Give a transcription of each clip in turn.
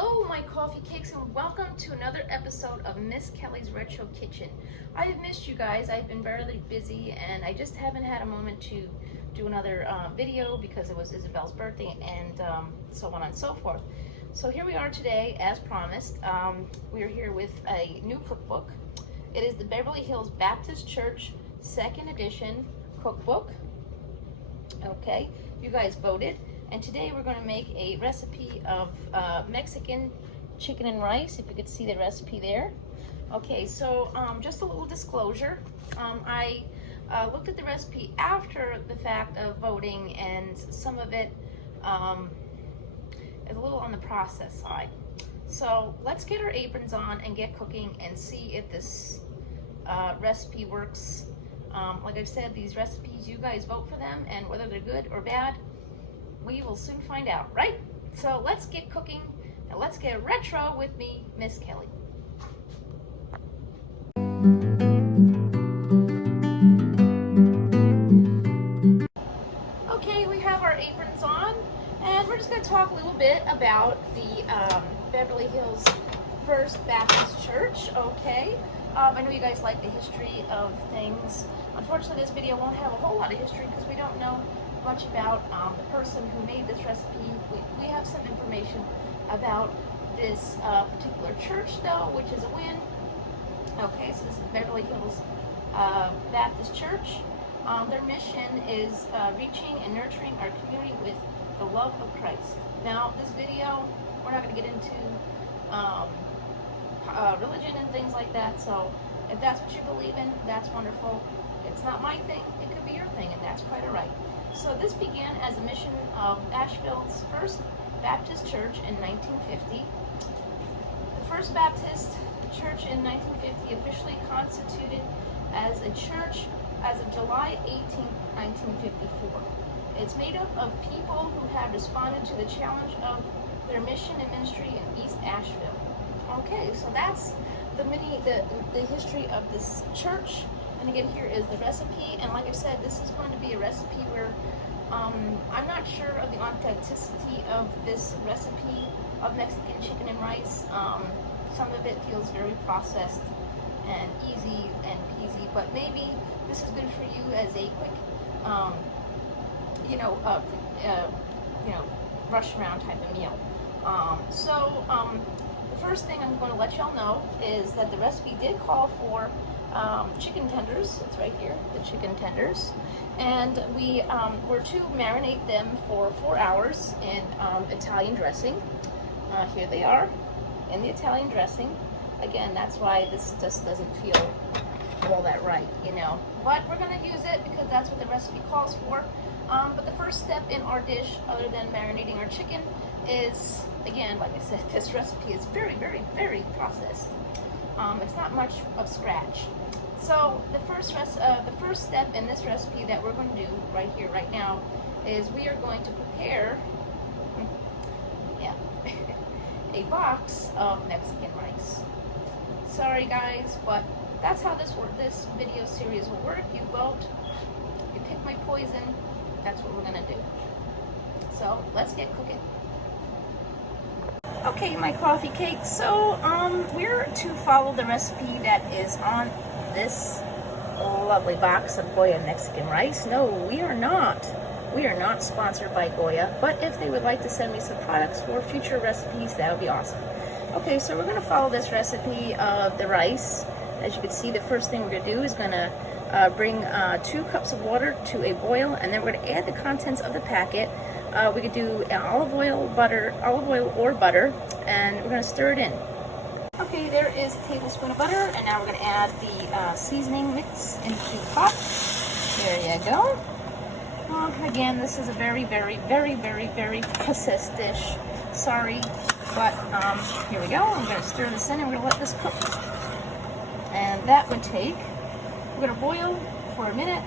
Hello, my coffee cakes, and welcome to another episode of Miss Kelly's Retro Kitchen. I have missed you guys. I've been very busy, and I just haven't had a moment to do another video because it was Isabel's birthday and so on and so forth. So here we are today, as promised. We are here with a new cookbook. It is the Beverly Hills Baptist Church 2nd edition cookbook. Okay, you guys voted. And today we're going to make a recipe of Mexican chicken and rice, if you could see the recipe there. Okay, so just a little disclosure. I looked at the recipe after the fact of voting, and some of it is a little on the process side. So let's get our aprons on and get cooking and see if this recipe works. Like I said, these recipes, you guys vote for them, and whether they're good or bad, we will soon find out, right? So let's get cooking and let's get retro with me, Miss Kelly. Okay, we have our aprons on, and we're just going to talk a little bit about the Beverly Hills First Baptist Church. Okay, I know you guys like the history of things. Unfortunately, this video won't have a whole lot of history because we don't know much about the person who made this recipe. We have some information about this particular church though, which is a win. Okay, so this is Beverly Hills Baptist Church. Their mission is reaching and nurturing our community with the love of Christ. Now, this video, we're not going to get into religion and things like that, so if that's what you believe in, that's wonderful. It's not my thing, it could be your thing, and that's quite all right. So this began as a mission of Asheville's First Baptist Church in 1950. The First Baptist Church in 1950 officially constituted as a church as of July 18, 1954. It's made up of people who have responded to the challenge of their mission and ministry in East Asheville. Okay, so that's the history of this church. And again, here is the recipe, and like I said, this is going to be a recipe where I'm not sure of the authenticity of this recipe of Mexican chicken and rice. Some of it feels very processed and easy and peasy, but maybe this is good for you as a quick, rush around type of meal. The first thing I'm going to let y'all know is that the recipe did call for chicken tenders. It's right here, the chicken tenders, and we were to marinate them for 4 hours in Italian dressing. Here they are in the Italian dressing. Again, that's why this just doesn't feel all that right, but we're going to use it because that's what the recipe calls for. But the first step in our dish, other than marinating our chicken, is, again, like I said, this recipe is very, very, very processed. It's not much of scratch. So the first step in this recipe that we're going to do right here, right now, is we are going to prepare a box of Mexican rice. Sorry guys, but that's how this video series will work. You vote, you pick my poison, that's what we're going to do. So let's get cooking. Okay, my coffee cakes. So we're to follow the recipe that is on this lovely box of Goya Mexican rice. No, we are not sponsored by Goya, but if they would like to send me some products for future recipes, that would be awesome. Okay, so we're going to follow this recipe of the rice. As you can see, the first thing we're going to do is going to bring 2 cups of water to a boil, and then we're going to add the contents of the packet. We could do olive oil or butter, and we're going to stir it in. Okay, there is a tablespoon of butter, and now we're going to add the seasoning mix into the pot. There you go. Again, this is a very, very, very, very, very processed dish. Sorry, but here we go. I'm going to stir this in, and we're going to let this cook. And that would take, we're going to boil for a minute,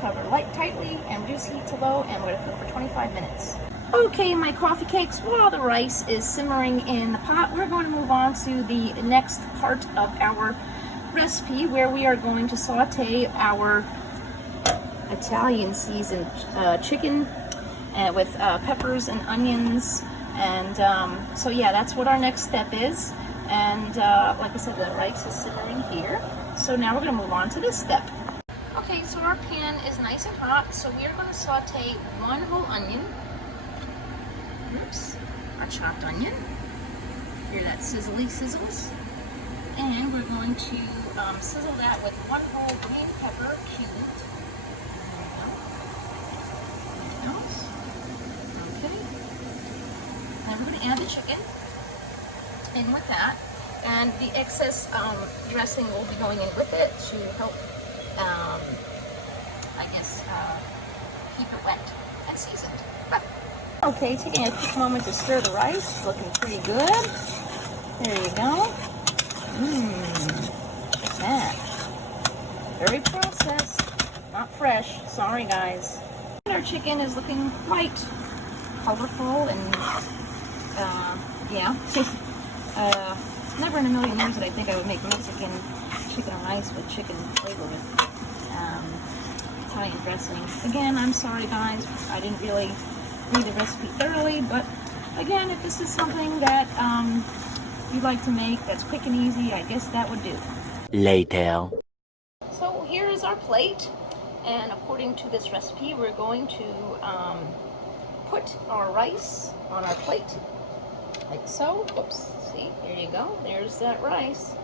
cover tightly, and reduce heat to low, and we're going to cook for 25 minutes. Okay, my coffee cakes, while the rice is simmering in the pot, we're going to move on to the next part of our recipe, where we are going to saute our Italian seasoned chicken with peppers and onions, And so yeah, that's what our next step is. And like I said, the rice is simmering here. So now we're going to move on to this step. Okay, so our pan is nice and hot, so we are going to saute one whole onion. Oops, a chopped onion. Hear that sizzly sizzles? And we're going to sizzle that with one whole green pepper cubed. There we go. Okay. Then we're going to add the chicken in with that. And the excess dressing will be going in with it to help, I guess, keep it wet and seasoned. Okay, taking a quick moment to stir the rice. Looking pretty good. There you go. Look at that. Very processed, not fresh. Sorry, guys. Our chicken is looking quite colorful and, yeah. Never in a million years did I think I would make Mexican chicken and rice with chicken flavor with Italian dressing. Again, I'm sorry, guys. I didn't really read the recipe thoroughly, but again, if this is something that you'd like to make that's quick and easy, I guess that would do. Later. So here is our plate, and according to this recipe, we're going to put our rice on our plate, like so. Whoops, see, here you go. There's that rice.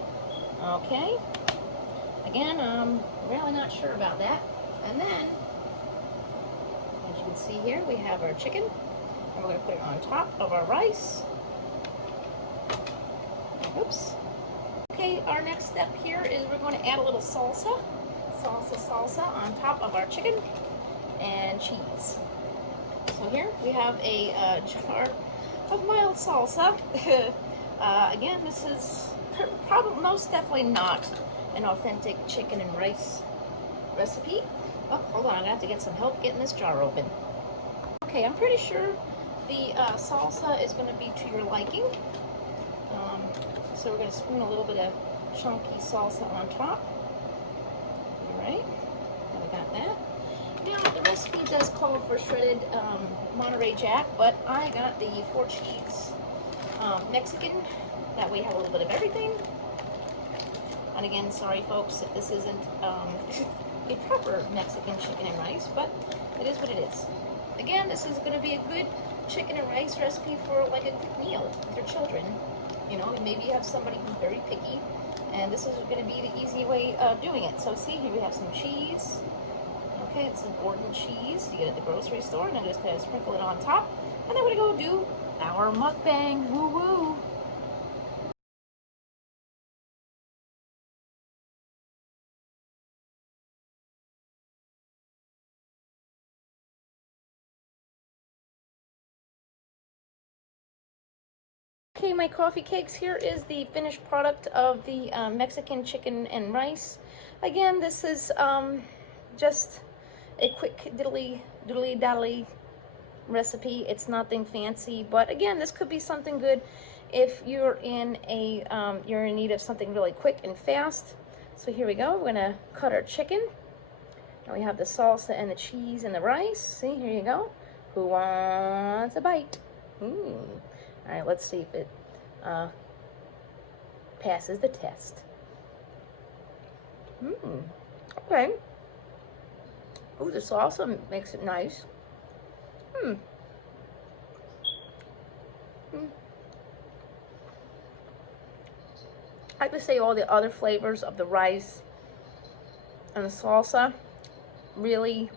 Okay. Again, I'm really not sure about that. And then, as you can see here, we have our chicken, and we're going to put it on top of our rice. Oops. Okay, our next step here is we're going to add a little salsa on top of our chicken and cheese. So here we have a jar of mild salsa. Again, this is probably most definitely not an authentic chicken and rice recipe. Oh, hold on, I'm gonna have to get some help getting this jar open. Okay, I'm pretty sure the salsa is going to be to your liking. So we're going to spoon a little bit of chunky salsa on top. Alright, we got that. Now, the recipe does call for shredded Monterey Jack, but I got the 4-cheese Mexican. That way you have a little bit of everything. And again, sorry folks if this isn't a proper Mexican chicken and rice, but it is what it is. Again, this is going to be a good chicken and rice recipe for like a quick meal with your children. You know, maybe you have somebody who's very picky, and this is going to be the easy way of doing it. So see, here we have some cheese. Okay, it's an Gordon cheese you get at the grocery store, and I'm just going to sprinkle it on top. And then we're going to go do our mukbang. Woo woo! Okay, my coffee cakes. Here is the finished product of the Mexican chicken and rice. Again, this is just a quick diddly recipe. It's nothing fancy, but again, this could be something good if you're in need of something really quick and fast. So here we go. We're gonna cut our chicken. Now we have the salsa and the cheese and the rice. See, here you go. Who wants a bite? All right, let's see if it passes the test. Okay. Oh, the salsa makes it nice. I have to say all the other flavors of the rice and the salsa really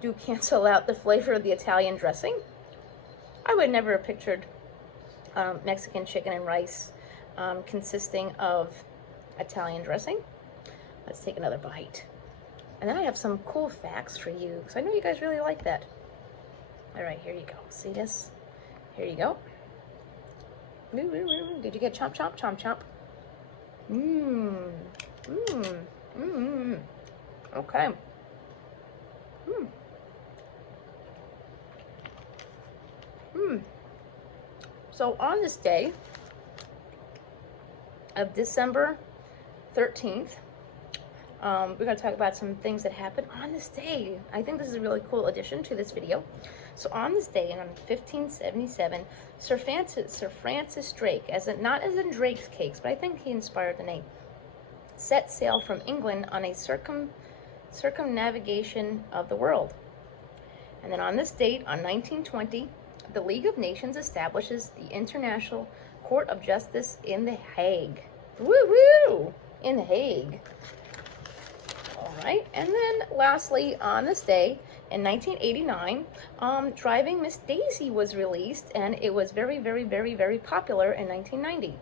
do cancel out the flavor of the Italian dressing. I would never have pictured Mexican chicken and rice consisting of Italian dressing. Let's take another bite. And then I have some cool facts for you, because I know you guys really like that. All right, here you go. See this? Here you go. Did you get chomp, chomp, chomp, chomp? Okay. So on this day of December 13th, we're going to talk about some things that happened on this day. I think this is a really cool addition to this video. So on this day in 1577, Sir Francis Drake, not as in Drake's Cakes, but I think he inspired the name, set sail from England on a circumnavigation of the world. And then on this date, on 1920, the League of Nations establishes the International Court of Justice in The Hague. Woo-woo! In The Hague. All right, and then lastly, on this day, in 1989, Driving Miss Daisy was released, and it was very, very, very, very popular in 1990.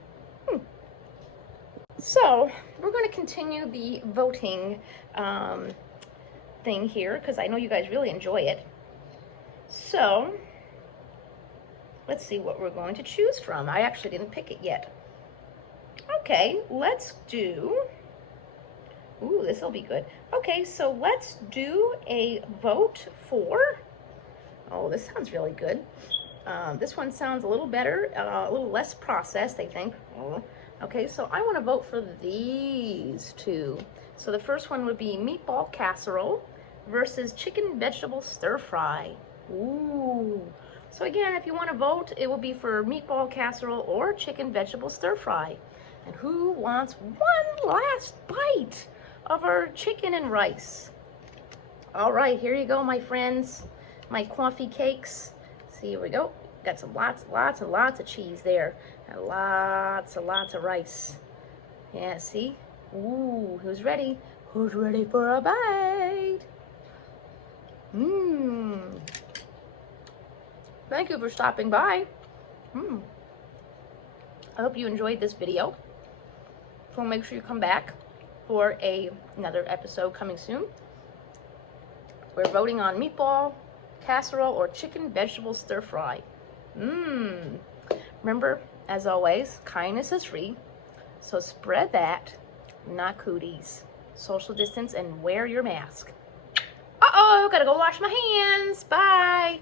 So, we're going to continue the voting thing here, because I know you guys really enjoy it. So, let's see what we're going to choose from. I actually didn't pick it yet. Okay, let's do... Ooh, this will be good. Okay, so let's do a vote for... Oh, this sounds really good. This one sounds a little better, a little less processed, I think. Okay, so I want to vote for these two. So the first one would be Meat Ball Casserole versus Chicken Vegetable Stir Fry. Ooh. So again, if you want to vote, it will be for Meat Ball Casserole or Chicken Vegetable Stir Fry. And who wants one last bite of our chicken and rice? All right, here you go, my friends. My coffee cakes. See, here we go. Got some lots and lots of cheese there. And lots and lots of rice. Yeah, see? Ooh, who's ready? Who's ready for a bite? Mmm. Thank you for stopping by. I hope you enjoyed this video. So make sure you come back for another episode coming soon. We're voting on meatball, casserole, or chicken vegetable stir fry. Remember, as always, kindness is free. So spread that, not cooties. Social distance and wear your mask. Uh-oh, gotta go wash my hands. Bye.